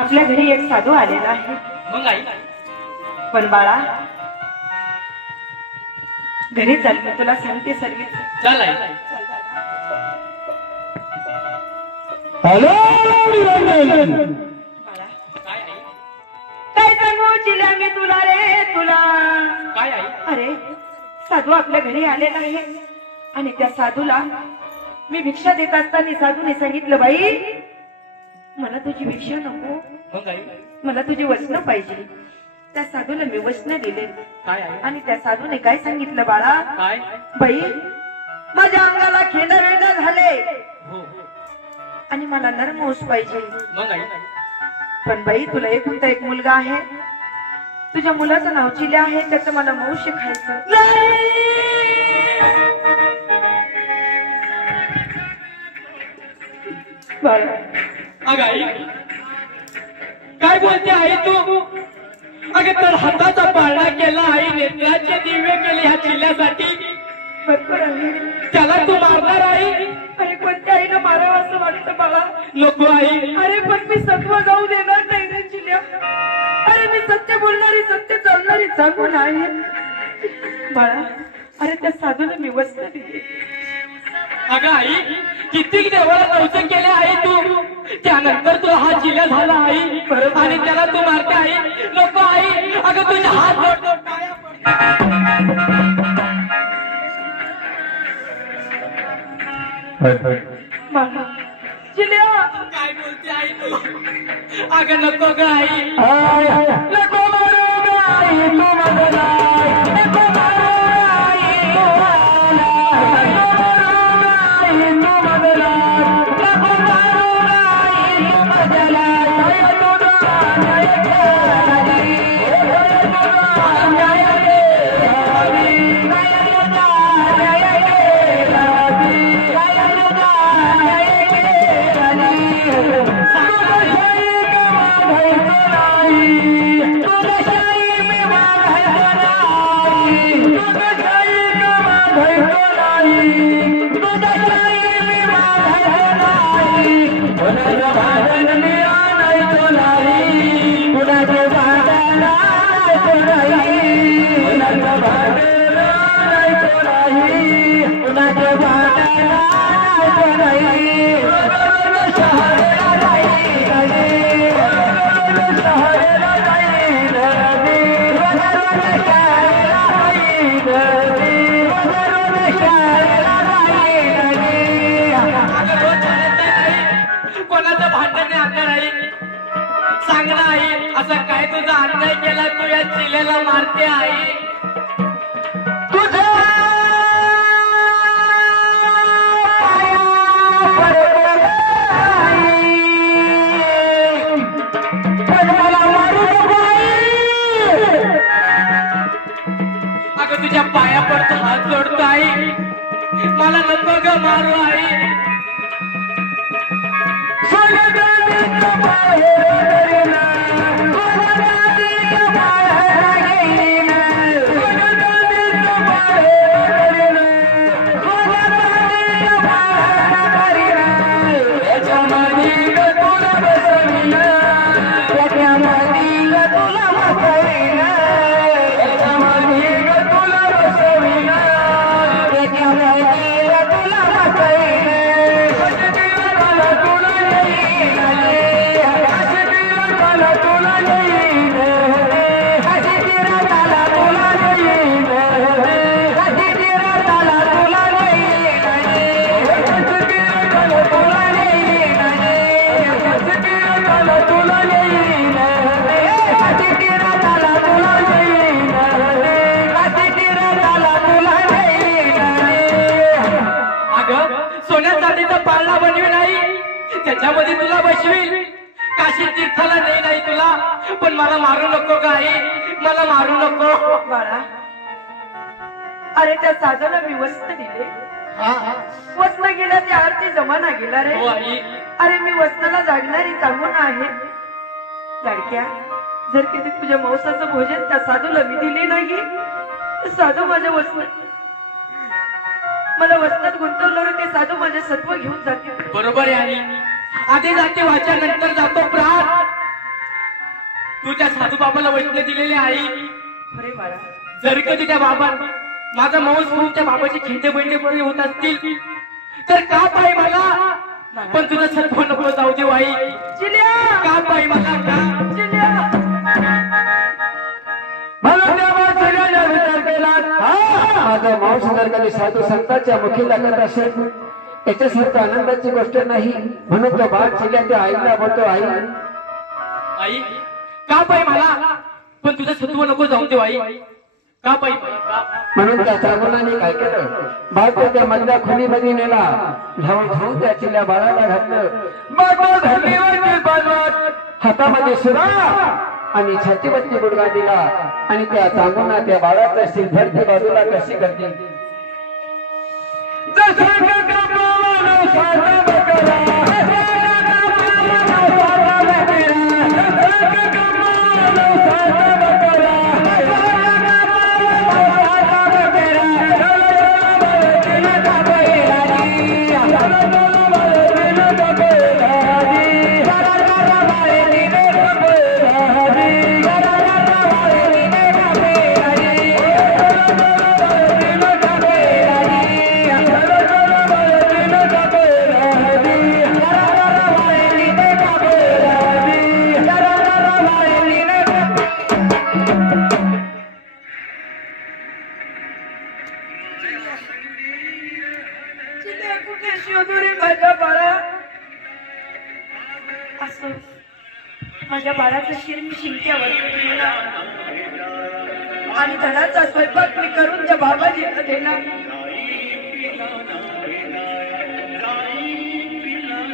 आपल्या घरी एक साधू आलेला आहे। मग आई पण बाळा घरी चल, मी तुला सांगते सर्विस। चल आई। हॅलो बाळा काय सांगू चिल्या मी तुला रे तुला। काय आई? अरे साधू आपल्या घरी आलेला आहे आणि त्या साधूला मी भिक्षा देत असताना साधूने सांगितलं, बाई मला तुझी भिक्षा नको, मग आई मला तुझी वचनं पाहिजे। त्या साधूला मी वचनं दिले काय आई? आणि त्या साधूने काय सांगितलं बाळा, काय? बाई माझ्या अंगाला खेळणं वेळणं झाले हो आणि मला नरमांस पाहिजे। मग आई पण बाई तुला एकुलता एक मुलगा आहे, तुझ्या मुलाचं नाव चिल्या आहे, त्याचं मला मांस खायचं। बाळा अगं आई काय बोलते आई तू? अगं तर हाताचा पाळणा केला आई, नेत्राचे दिवे केले ह्या चिल्यासाठी, बरोबर आहे। त्याला तू मारणार आई? अरे कोणत्या आईला मारावं असं वाटतं बाळा? नको आई। अरे पण मी सत्व जाऊ देणार नाही रे चिल्या। अरे मी सत्य बोलणारी सत्य चालणारी जागून आहे बाळा। अरे त्या साधूला मी वचनं दिली। अगं आई किती देवाला नवस केले आहे तू, त्यानंतर तुला हा चिल्या झाला आई आणि त्याला तू मारते आई? नको आई। अगं तुझे हात जोडतो पाया पडतो। बाळा चिल्या काय बोलते आई तू? अगं नको ग आई, नको मारू ग आई तू माझं नाही, नको मारू ग आई तू माझं नाही, नको मारू ग आई तू माझं नाही, नको मारू ग आई तू माझं नाही। जय तुझा जय केली, जय तुझा जय केली, जय तुझा जय केली, जय तुझा जय केली। कोणाचं भांडण नाही आणणार आई? सांग ना आई, असं काय तुझा अन्याय केला तू या चिल्याला मारते आई? अगं तुझ्या पाया पडतो, हात जोडतो आई, मला नको ग मारू आई। पाळणा बनवी नाही, त्याच्यामध्ये तुला बसवी, काशी तीर्थाला नाही तुला, पण मला मारू नको ग आई, मला मारू नको बाळा। अरे त्या साधूला मी वचनं दिले, वचनं गेला त्या आरती जमाना गेला रे। हो आई। अरे मी वचनाला जागणारी चांगून आहे लाडक्या। जर किती तुझ्या मांसाचं भोजन त्या साधूला मी दिले नाही, तर साधू माझ्या वचन मला वचनात गुंतवलं, ते साधू माझे सत्व घेऊन जाते। बरोबर आहे आई, आधी जाते वाचा नंतर जातो प्राण, तू त्या साधू बाबाला वचन दिलेले आई. अरे बाळा, जर कधी त्या बाबा माझा मांस खाऊन त्या बाबाचे खिंडे बैंडे बरे होत असतील तर का पाय मला, पण तुझं सत्व नको जाऊ दे आई. चिल्या, का पाय मला का चिल्या. म्हणून तेव्हा चिल्याने विचार केला, माझा मांस जर कधी साधू संतांच्या मुखी लागत असेल याच्यासारखं आनंदाची गोष्ट नाही. म्हणून तो बाळ चिल्या त्या आईला बोलतो, आई आई का पाय मला, पण तुझं सत्व नको जाऊ दे आई. का पाय म्हणून त्या चांगुलाने काय केलं, बाळ त्या मधल्या खोलीमध्ये नेला, धावून धावून त्या चिल्या बाळाला घातलं. बाबा धरणीवरती बाजवत हातामध्ये सुरा आणि छातीवरती गुडघा दिला आणि त्या चांगुना त्या बाळाचा शिरभरती बाजूला कशी करते. कुठे शोधू रे माझ्या बाळा. असं माझ्या बाळाचं शिर मी शिंक्यावर ठेवला आणि धनाचा स्वयंपाक मी करून त्या बाबाजीला देणार.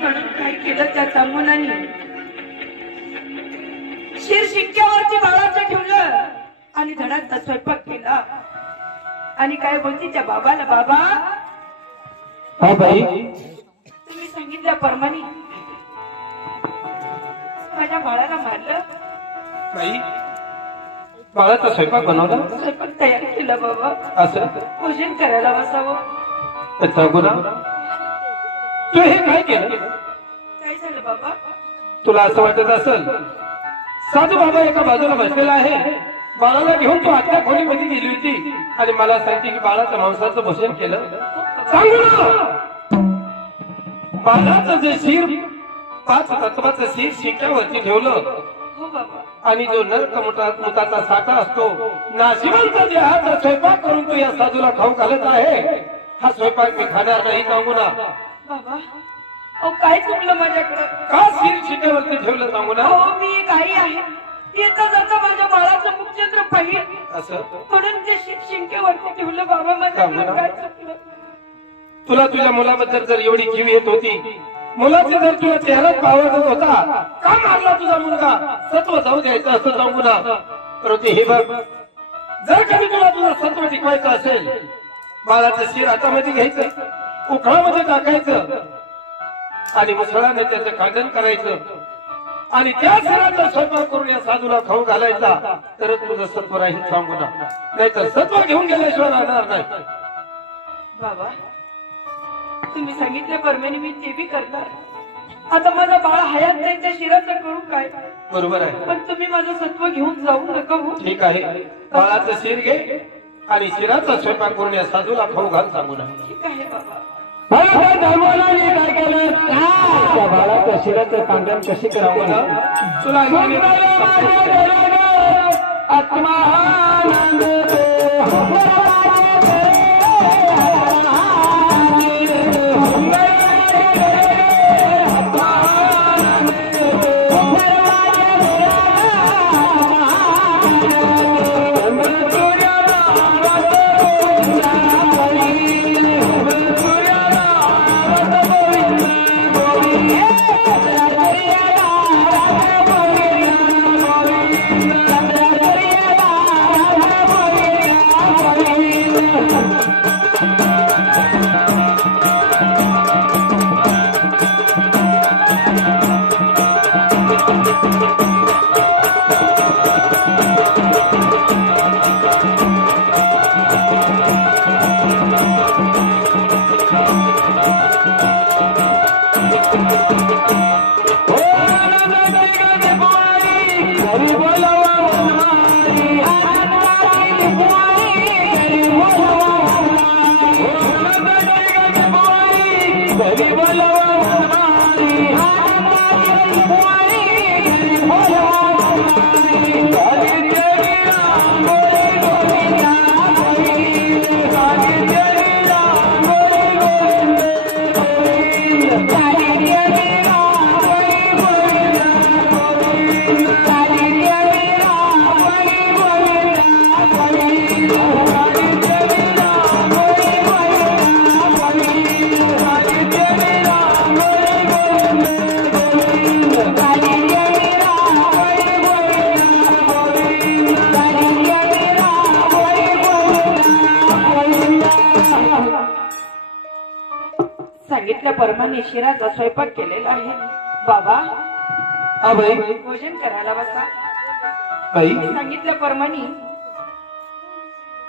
म्हणून काय केलं त्या चांगुनाने, शिर शिंक्यावरती बाळाचं ठेवलं आणि धनाचा स्वयंपाक केला. आणि काय बोलती त्या बाबाला, बाबा हा बाई, तुम्ही सांगितल्याप्रमाणे माझ्या बाळाला मारलं, बाई बाळाचा स्वयंपाक बनवला, स्वयंपाक तयार केला. बाबा असं भोजन करायला बसावं. चांगुना, तू हे काय केलं? काय झालं बाबा? तुला असं वाटत असेल साधू बाबा एका बाजूला बसलेला आहे, बाळाला घेऊन तू आतल्या खोलीमध्ये गेली होती आणि मला सांगते की बाळाचं मांसाचं भोजन केलं. सांगू ना, बाळाचं जे शिर 5 तत्वाचं शिर शिक्यावरती ठेवलं हो बाबा. आणि जो नरक मुताचा साठा असतो, नाशिवंत जे हाचा स्वयंपाक करून तू या साधूला खाऊ घालत आहे, हा स्वयंपाक मी खाणार नाही. सांगू ना बाबा, अहो काय चुकलं माझ्याकडं? का शिर शिक्यावरती ठेवलं? सांगू ना. हो मी एक आई आहे, येता जाता माझ्या बाळाचं मुखचंद्र पाहिजे असं म्हणून ते शिर शिंक्यावरती ठेवलं. बाबा माझ्याकडं काय चुकलं? तुला तुझ्या मुलाबद्दल जर एवढी जीव येत होती, मुलाचे जर तुला चेहराच पावडत होता, का मारला तुझा मुलगा? सत्व जाऊ द्यायचं असं सांगू ना. परंतु हे बघ, जर कधी तुला तुझं सत्व टिकवायचं असेल, बाळाचं शिर हातामध्ये घ्यायचं, उखळामध्ये टाकायचं आणि मुसळाने त्याचं खंडन करायचं आणि त्या शिराचा स्वयंपाक करून या साधूला खाऊ घालायचा, तरच तुझं सत्व राहील. सांगू ना, नाहीतर सत्व घेऊन गेल्याशिवाय राहणार नाही. बाबा तुम्ही सांगितल्याप्रमाणे मी ते बी करणार. आता माझा बाळ हयात त्यांच्या शिराचं करू काय? बरोबर आहे. पण तुम्ही माझं सत्व घेऊन जाऊ नका हो. ठीक आहे, बाळाचं शिर घे आणि शिराचा स्वयंपाक करून या साधूला खाऊ घाल. सांगू ना. ठीक आहे बाबा. काय केलं? त्या बाळाच्या शिराचं कांडण कशी करावं तुला सांगितल्याप्रमाणे शिराचा स्वयंपाक केलेला आहे. बाबा बाई भोजन करायला बसा. बाई सांगितल्याप्रमाणे